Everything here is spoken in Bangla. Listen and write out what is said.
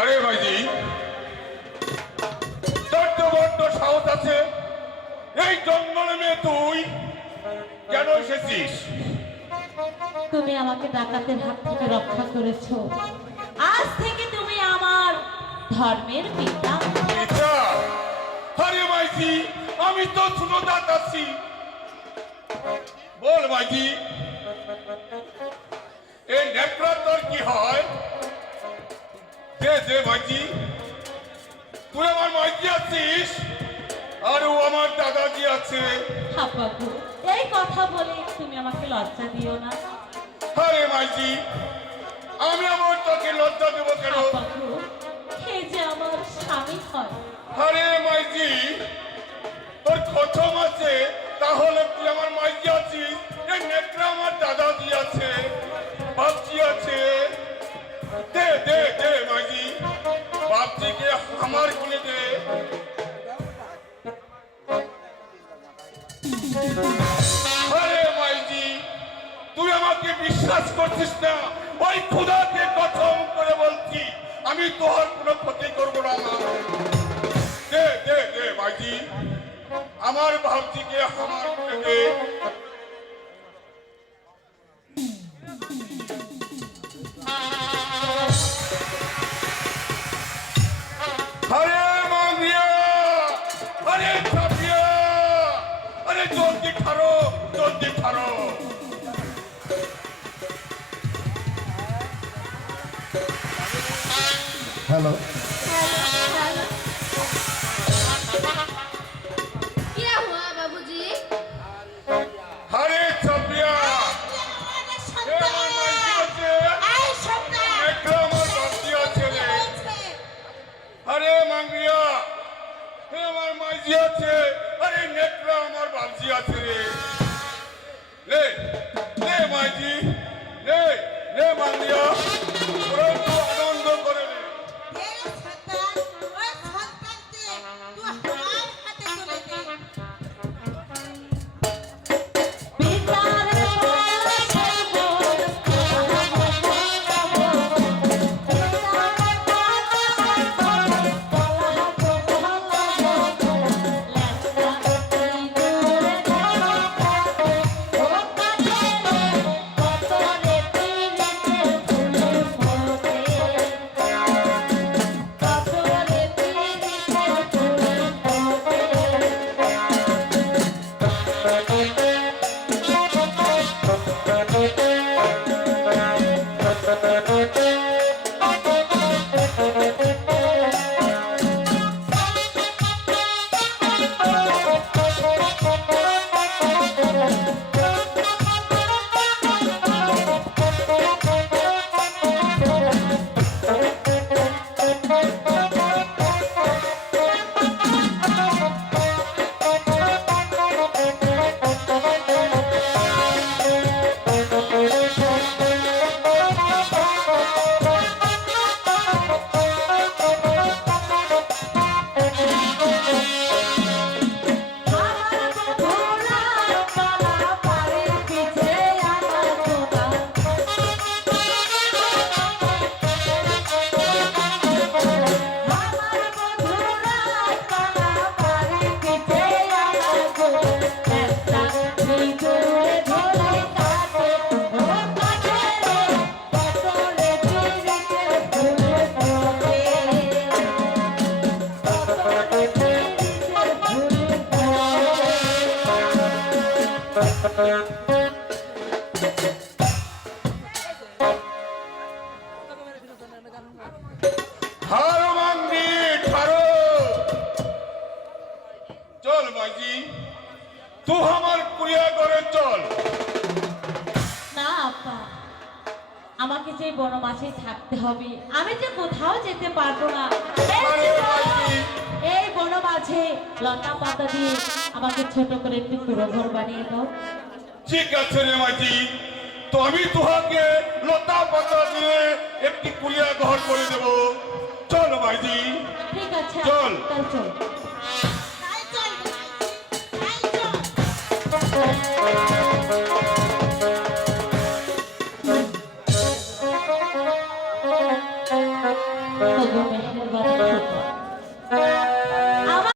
আরে ভাইজি, তোর তো বড্ড সাহস আছে। এই জঙ্গলে মেয়ে তুই কেন এসেছিস? তুমি আমাকে ডাকাতের হাত থেকে রক্ষা করেছো, আজ থেকে তুমি আমার ধর্মের পিতা। পিতা? আরে ভাইজি, আমি তো ছোট দাঁত আছি। বল ভাইজি, এই নেকড়া তোর কি হয়? যে ভাইজি, তুই আমার মাইজি আছিস আর ও আমার দাদাজি আছে। হাপ্পাগো, এই কথা বলে তুমি আমাকে লজ্জা দিও না। আরে মাইজি, আমি আমার তোকে লজ্জা দেবো কেন? হাপ্পাগো, হে যে আমার স্বামী হয়। আরে মাইজি, তোর প্রথম আছে, তাহলে তুই আমার মাইজি আছিস। এই নেকড়া আমার দাদাজি আছে, বাপজি আছে। দে দে দে মাইজি, বাপজিকে আমার গুলি দে। আরে মাইজি, তুই আমাকে বিশ্বাস করছিস না? ওই খুদাকে কসম করে বলছি, আমি তোর কোনো ক্ষতি করবো না। দে দে দে মাইজি, আমার বাপজিকে আমার গুলি দে। আরে মাঙ্গিয়া, আরে ছাপিয়া, আরে জলদি খারো, জলদি খারো। হ্যালো, क्या हुआ बाबूजी? আরে ছাপিয়া, এ আমার মাইজি আছে, একটা আমার বাপজি আছে রে। আরে মাঙ্গিয়া, এ আমার মাইজি আছে, আরে নেকড়া আমার বাপজি আছে রে। লে লে মাইজি, লে লে মাঙ্গিয়া, ওরা একটু আনন্দ করে নে। हारो मांगी ठारो चल बाजी तू हमार कुड़िया करे चल না আপা, আমাকে যে বনমাঝে থাকতে হবে, আমি যে কোথাও যেতে পারবো না। এই আরে যে মাইজি। এই বনমাঝে লতা পাতা দিয়ে আমাকে ছোট করে একটু কুড়ো ঘর বানিয়ে দাও। ঠিক আছে রে মাঝি, তো আমি তোহাকে লতা পাতা দিয়ে একটি কুলিয়া ঘর করে দেব। চল মাঝি। ঠিক আছে, চল। তাই চল। তাই চল, তাই চল।